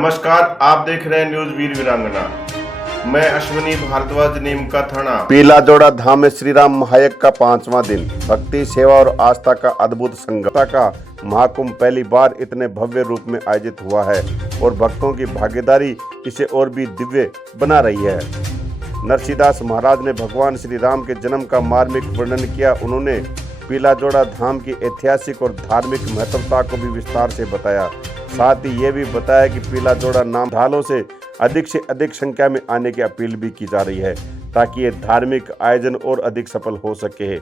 नमस्कार, आप देख रहे हैं न्यूज वीर वीरांगना। मैं अश्विनी भारद्वाज, नीम का थाना। पीला जोड़ा धाम में श्री राम महायज्ञ का 5वां दिन। भक्ति, सेवा और आस्था का अद्भुत संगम का महाकुंभ पहली बार इतने भव्य रूप में आयोजित हुआ है और भक्तों की भागीदारी इसे और भी दिव्य बना रही है। नरसिंहदास महाराज ने भगवान श्री राम के जन्म का मार्मिक वर्णन किया। उन्होंने पीला जोड़ा धाम की ऐतिहासिक और धार्मिक महत्वता को भी विस्तार से बताया। साथ ही ये भी बताया कि पीला जोड़ा नाम श्रद्धालुओं से अधिक संख्या में आने की अपील भी की जा रही है ताकि ये धार्मिक आयोजन और अधिक सफल हो सके।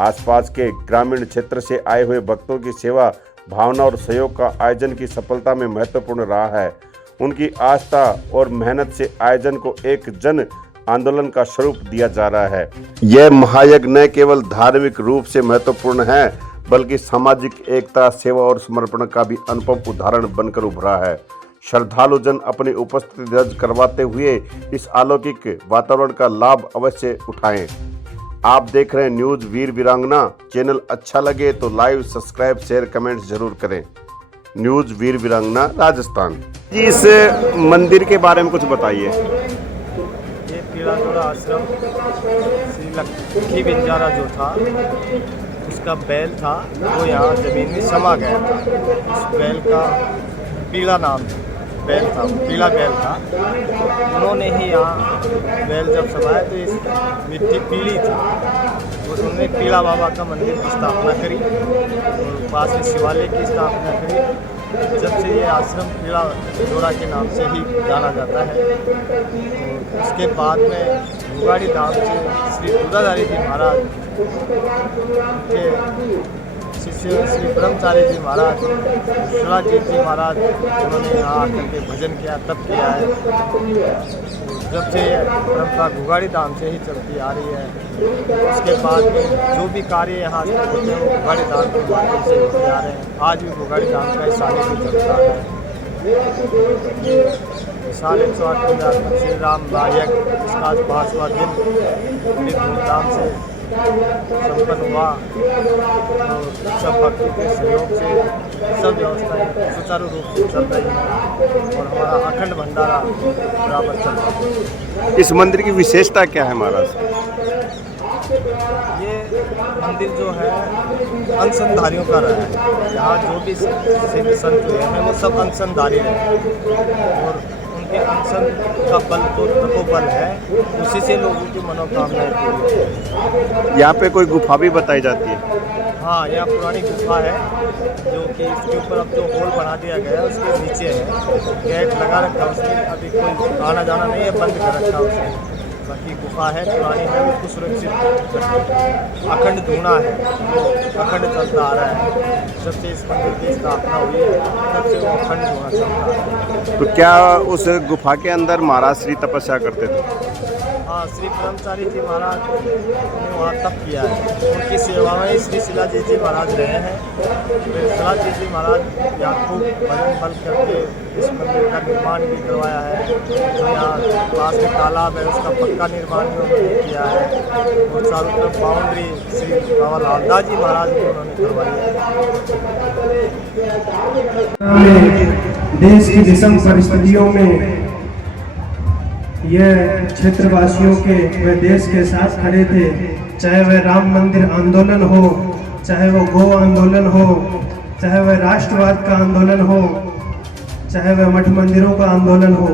आसपास के ग्रामीण क्षेत्र से आए हुए भक्तों की सेवा भावना और सहयोग का आयोजन की सफलता में महत्वपूर्ण रहा है। उनकी आस्था और मेहनत से आयोजन को एक जन आंदोलन का स्वरूप दिया जा रहा है। यह महायज्ञ न केवल धार्मिक रूप से महत्वपूर्ण है बल्कि सामाजिक एकता, सेवा और समर्पण का भी अनुपम उदाहरण बनकर उभरा है। श्रद्धालु जन अपनी उपस्थिति दर्ज करवाते हुए इस अलौकिक वातावरण का लाभ अवश्य उठाएं। आप देख रहे हैं न्यूज वीर वीरांगना। चैनल अच्छा लगे तो लाइव सब्सक्राइब, शेयर, कमेंट जरूर करें। न्यूज वीर वीरांगना, राजस्थान। जी, इस मंदिर के बारे में कुछ बताइए। ये पीला जोड़ा आश्रम श्री लक्ष्मी बिंजारा जो था, उसका बैल था, वो यहाँ ज़मीन में समा गया था। उस बैल का पीला नाम बैल था, पीला बैल था। उन्होंने ही यहाँ बैल जब समाया तो इस मिट्टी पीली थी, तो उन्होंने पीला बाबा का मंदिर की स्थापना करी और पास में शिवालय की स्थापना करी। जब से ये आश्रम पीला जोड़ा के नाम से ही जाना जाता है। तो उसके बाद में भुगाड़ी धाम से श्री दूधाधारी जी महाराज के शिष्य श्री ब्रह्मचारी जी महाराज, शिवाजी जी महाराज, उन्होंने यहाँ आकर के भजन किया, तब किया है। जब से ये परंपरा भुगाड़ी धाम से ही चलती आ रही है। उसके बाद में जो भी कार्य यहाँ होते हैं वो भुगाड़ी धाम के माध्यम से होते आ रहे हैं। आज भी भुगाड़ी धाम का साल भी चलता है। साल 108 के श्री राम महायज्ञ इसका 5वां दिन बड़ी धूमधाम से संपन्न हुआ। सब भक्तों के सहयोग से सब व्यवस्थाएं सुचारू रूप से चल रही हैं और हमारा अखंड भंडारा बराबर चल रहा है। इस मंदिर की विशेषता क्या है महाराज? ये मंदिर जो है अनशनधारियों का रहा है। यहाँ जो भी सिद्ध संत हुए हैं वो सब अनशनधारी रहे और उनके अनशन का बल तो तपोबल है, उसी से लोगों की मनोकामनाएं पूरी होती हैं। यहाँ पे कोई गुफा भी बताई जाती है? हाँ, यहाँ पुरानी गुफा है जो कि इसके ऊपर अब जो होल बना दिया गया है उसके नीचे है। गेट लगा रखा है, उसमें अभी कोई आना जाना नहीं है, बंद कर रखा है उसने। बाकी गुफा है, पुरानी है, उसको सुरक्षित अखंड धूना है, वो अखंड चलता आ रहा है। जब से इस मंदिर की स्थापना हुई है तब से वो अखंड धूना चल रहा है। तो क्या उस गुफा के अंदर महाराज श्री तपस्या करते थे? हाँ, श्री ब्रह्मचारी जी महाराज ने वहाँ तप किया है। उनकी सेवा में श्री शिलाजी जी महाराज रहे हैं। फिर शिलाजी जी महाराज यहाँ खूब भजन बल करके इस मंदिर का निर्माण भी करवाया है। जो यहाँ पास में तालाब है उसका पक्का निर्माण भी उन्होंने किया है और चारों तरफ बाउंड्री श्री बाबा लालदास जी महाराज ने उन्होंने करवाई है। देश की विषम परिस्थितियों में यह क्षेत्रवासियों के व देश के साथ खड़े थे। चाहे वह राम मंदिर आंदोलन हो, चाहे वो गो आंदोलन हो, चाहे वह राष्ट्रवाद का आंदोलन हो, चाहे वह मठ मंदिरों का आंदोलन हो।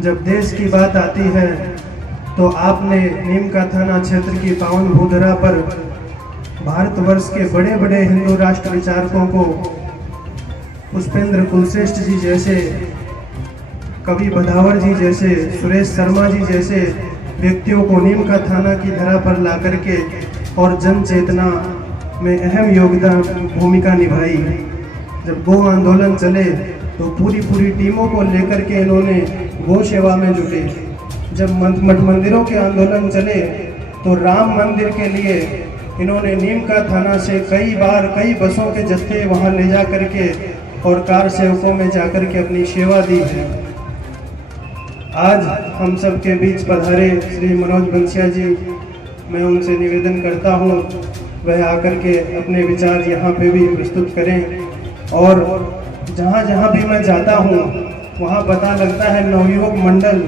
जब देश की बात आती है तो आपने नीम का थाना क्षेत्र की पावन भूधरा पर भारतवर्ष के बड़े बड़े हिंदू राष्ट्र विचारकों को पुष्पेंद्र कुलश्रेष्ठ जी जैसे, कवि भदावर जी जैसे, सुरेश शर्मा जी जैसे व्यक्तियों को नीम का थाना की धरा पर ला करके और जन चेतना में अहम योगदान भूमिका निभाई। जब गो आंदोलन चले तो पूरी टीमों को लेकर के इन्होंने गो सेवा में जुटे। जब मठ मंदिरों के आंदोलन चले तो राम मंदिर के लिए इन्होंने नीम का थाना से कई बसों के जत्थे वहाँ ले जा करके और कार सेवकों में जाकर के अपनी सेवा दी है। आज हम सब के बीच पधारे श्री मनोज बंसिया जी, मैं उनसे निवेदन करता हूँ वह आकर के अपने विचार यहाँ पे भी प्रस्तुत करें। और जहाँ जहाँ भी मैं जाता हूँ वहाँ पता लगता है नवयुवक मंडल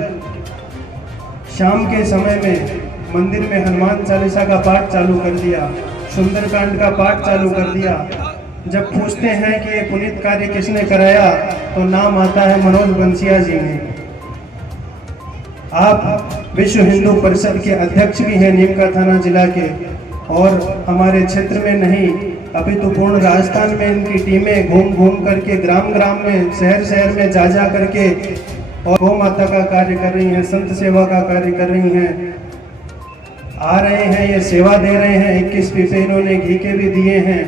शाम के समय में मंदिर में हनुमान चालीसा का पाठ चालू कर दिया, सुंदरकांड का पाठ चालू कर दिया। जब पूछते हैं कि ये पुनीत कार्य किसने कराया तो नाम आता है मनोज बंसिया जी ने। आप विश्व हिंदू परिषद के अध्यक्ष भी हैं नीमका थाना जिला के, और हमारे क्षेत्र में नहीं अभी तो पूर्ण राजस्थान में इनकी टीमें घूम घूम करके ग्राम ग्राम में शहर शहर में जा करके और गौ माता का कार्य कर रही हैं, संत सेवा का कार्य कर रही हैं। आ रहे हैं, ये सेवा दे रहे हैं, 21 पीपे इन्होंने घी के भी दिए हैं,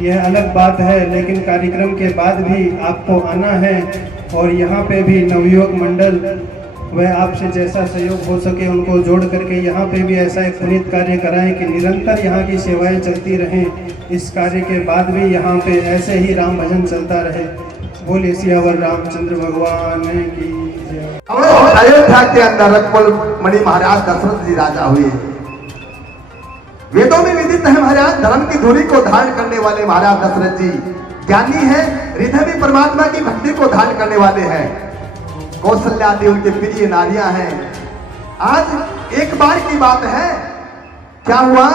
यह अलग बात है। लेकिन कार्यक्रम के बाद भी आपको आना है और यहाँ पे भी नवयुवक मंडल वह आपसे जैसा सहयोग हो सके उनको जोड़ करके यहाँ पे भी ऐसा एक पुनीत कार्य कराएं कि निरंतर यहाँ की सेवाएं चलती रहें। इस कार्य के बाद भी यहाँ पे ऐसे ही राम भजन चलता रहे। बोले सियावर रामचंद्र भगवान की जय। अयोध्या के अंदर रखमल मणि महाराज दशरथ जी राजा हुए। वेदों में विदित है महाराज, धर्म की धूरी को धारण करने वाले महाराज दशरथ जी ज्ञानी है, हृदय में परमात्मा की भक्ति को धारण करने वाले हैं। कौशल्या आदि उनके प्रिय नारियां हैं। आज एक बार की बात है, क्या हुआ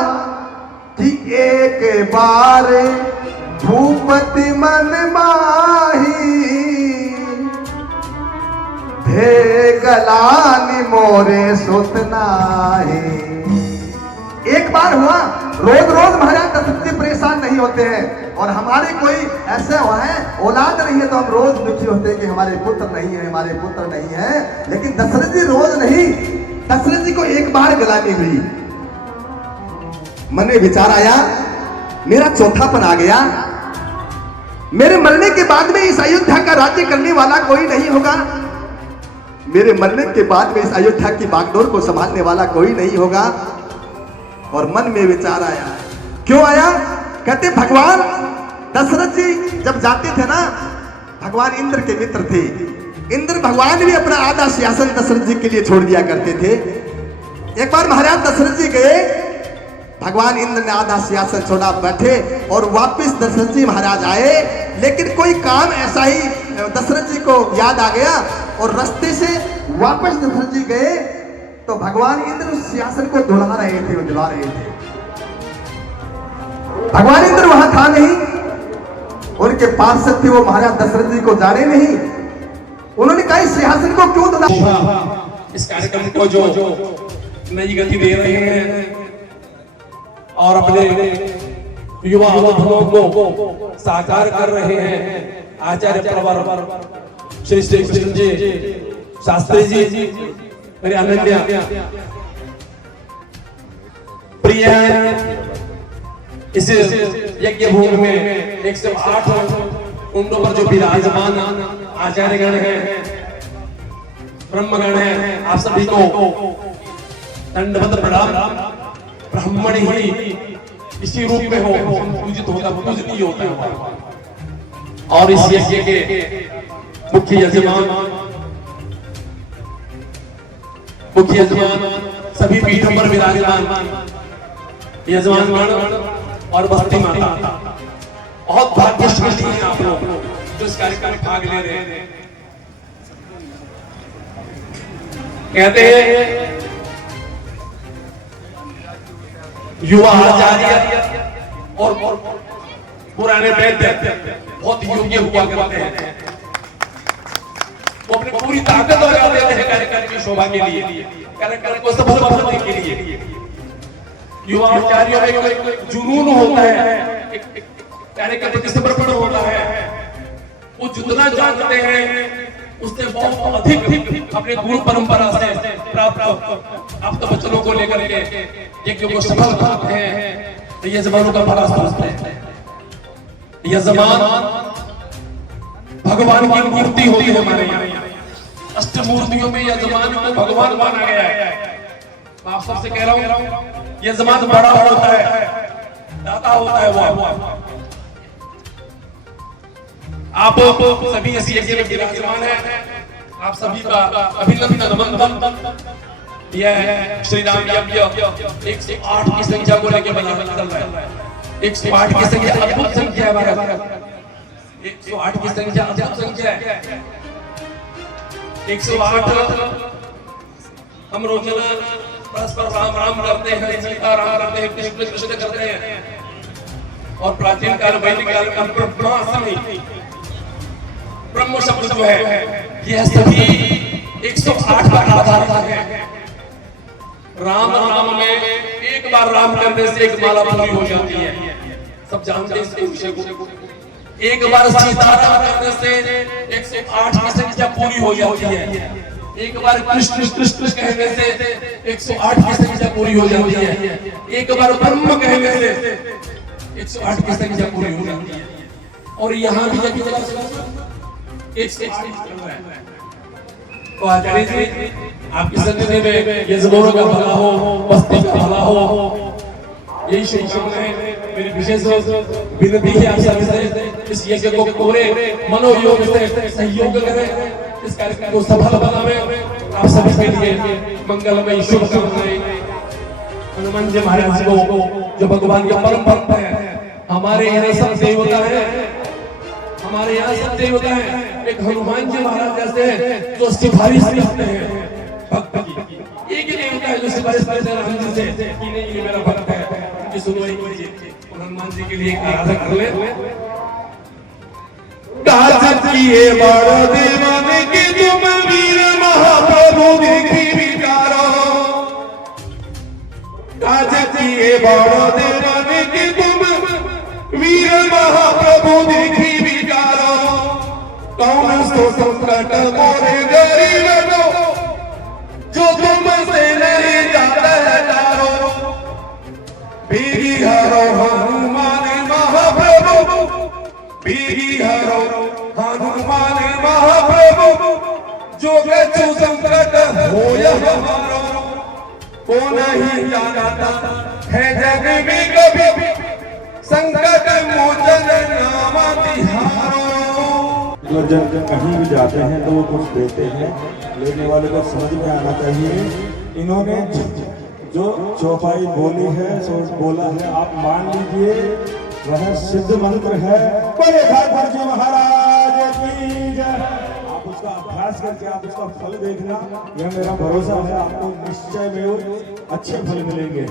कि एक बार भूपति मन माही भे गलानी मोरे सुतनाही। एक बार हुआ, रोज रोज महाराज दशरथ जी परेशान नहीं होते हैं, और हमारे कोई ऐसे है औलाद नहीं है तो हम रोज दुखी होते हैं कि हमारे पुत्र नहीं है, हमारे पुत्र नहीं है। लेकिन दशरथ जी रोज नहीं, दशरथ जी को एक बार गलानी हुई। मन में विचार आया, मेरा चौथापन आ गया, मेरे मरने के बाद में इस अयोध्या का राज्य करने वाला कोई नहीं होगा, मेरे मरने के बाद में इस अयोध्या की बागडोर को संभालने वाला कोई नहीं होगा। और मन में विचार आया, क्यों आया? कहते भगवान दशरथ जी जब जाते थे ना, भगवान इंद्र के मित्र थे, इंद्र भगवान भी अपना आधा सिंहासन दशरथ जी के लिए छोड़ दिया करते थे। एक बार महाराज दशरथ जी गए, भगवान इंद्र ने आधा सिंहासन छोड़ा, बैठे और वापस दशरथ जी महाराज आए। लेकिन कोई काम ऐसा ही दशरथ जी को याद आ गया और रास्ते से वापस दशरथ जी गए तो भगवान इंद्र उस सिंहासन को धुला रहे थे, धुला रहे थे। भगवान इंद्र वहां था नहीं, उनके पार्षद थे, वो महाराज दशरथ जी को जाने नहीं। उन्होंने कहा इस सिंहासन को क्यों धुला? इस कार्यक्रम को जो नई गति दे रहे हैं और अपने युवा अवधानों को साकार कर रहे हैं, आचार्य प्रवर श्री श्री कृष्ण जी शास्त्री जी मेरे अनन्या प्रिय हैं। इस यज्ञ भूमि में 108 कुंडों पर जो विराजमान आचार्यगण हैं, ब्रह्मगण हैं, आप सभी को दंडवत प्रणाम। ब्राह्मण ही इसी रूप में हो पूजित होता, पूजनीय होता है। और इस यज्ञ के मुख्य यजमान सभी पीठों पर विराजमान यजमानगण और बस्ती माता, बहुत भाग्यशाली हैं आप लोग जो इस कार्यक्रम में भाग ले रहे हैं। कहते हैं युवा आचार्य और पुराने वैद्य बहुत योग्य हुआ करते हैं, वो अपनी पूरी ताकत लगा देते हैं कार्यक्रम की शोभा के लिए, कार्यक्रम को सफल बनाने के लिए। युवा आचार्यों में एक जुनून होता है, कार्यक्रम के समर्पण होता है, वो जितना जानते हैं उससे बहुत अधिक अपने गुरु परंपरा से प्राप्त आप तो बच्चों को लेकर के यज्ञ को सफल करते हैं। तो यजमानों का बड़ा समझते हैं, यजमान भगवान की मूर्ति होती है हमारे यहाँ, अष्टमूर्तियों में यजमान को भगवान माना गया है। आप सबसे कह रहा हूँ यजमान बड़ा होता है, दाता होता है वो। आप सभी इस यज्ञ में विराजमान हैं, आप सभी का अभिनंदन वंदन। यह श्री राम यज्ञ 108 की संख्या को लेकर बना चल रहा है। 108 की संख्या अद्भुत संख्या है, 108 की संख्या अद्भुत संख्या है। 108 हम रोजाना परस्पर राम राम करते हैं, सीता राम करते हैं, कृष्ण कृष्ण करते हैं। और प्राचीन काल वैदिक काल का ब्रह्मा समी ब्रह्म शब्द जो है यह सभी 108 पर आधारित है। राम नाम में एक बार राम करने से एक माला पूरी हो जाती है, सब जानते हैं इस विषय को। एक बार सीताराम करने से 108 की संख्या पूरी हो जाती है। एक बार कृष्ण कृष्ण कहने से 108 की संख्या पूरी हो जाती है। एक बार ब्रह्म कहने से 108 की संख्या पूरी हो जाती है। और यहाँ भी अभी 108 तो आचार्य जी आपकी सन्निधि में ये जरूर का भला हो, बस्ती का भला हो, यही शुभकामनाएं मेरी विशेष विनती है आप सभी से। इस यज्ञ को पूरे मनोयोग से सहयोग करें, इस कार्यक्रम को सफल बनावे। आप सभी के लिए मंगलमय शुभकामनाएं। हनुमान जी महाराज को जो भगवान के परम भक्त है, हमारे यहाँ सब देवता है, हमारे यहाँ सब देवता है। एक हनुमान जी महाराज जैसे हैं जो सिफारिश करते हैं भक्त की। एक ही देवता है जो सिफारिश करते हैं हनुमान जी से कि नहीं ये मेरा भक्त है, उनकी सुनवाई कीजिए। हनुमान जी के लिए एक आराधना कर ले। काज किए बड़ो देवन के तुम वीर महाप्रभु देखी विचारो। काज किए बड़ो देवन के तुम वीर महाप्रभु देखी विचारो। कौन सो संकट मोरे गरीब जो तुमसे नहीं जाता है तारो। बीगी हरो हनुमान महाप्रभु, बीगी हरो हनुमान महाप्रभु, जो कछु संकट होय हमारो। को नहीं जानता है जग में कभी संकट मोचन नाम तिहारो। जो जब कहीं भी जाते हैं तो वो कुछ देते हैं, लेने वाले को समझ में आना चाहिए। इन्होंने जो चौपाई बोली है, सो बोला है, आप मान लीजिए वह सिद्ध मंत्र है। बड़े ठाकुर जी महाराज की जय। आप उसका अभ्यास करके आप उसका फल देखना, यह मेरा भरोसा है, आपको निश्चय में अच्छे फल मिलेंगे।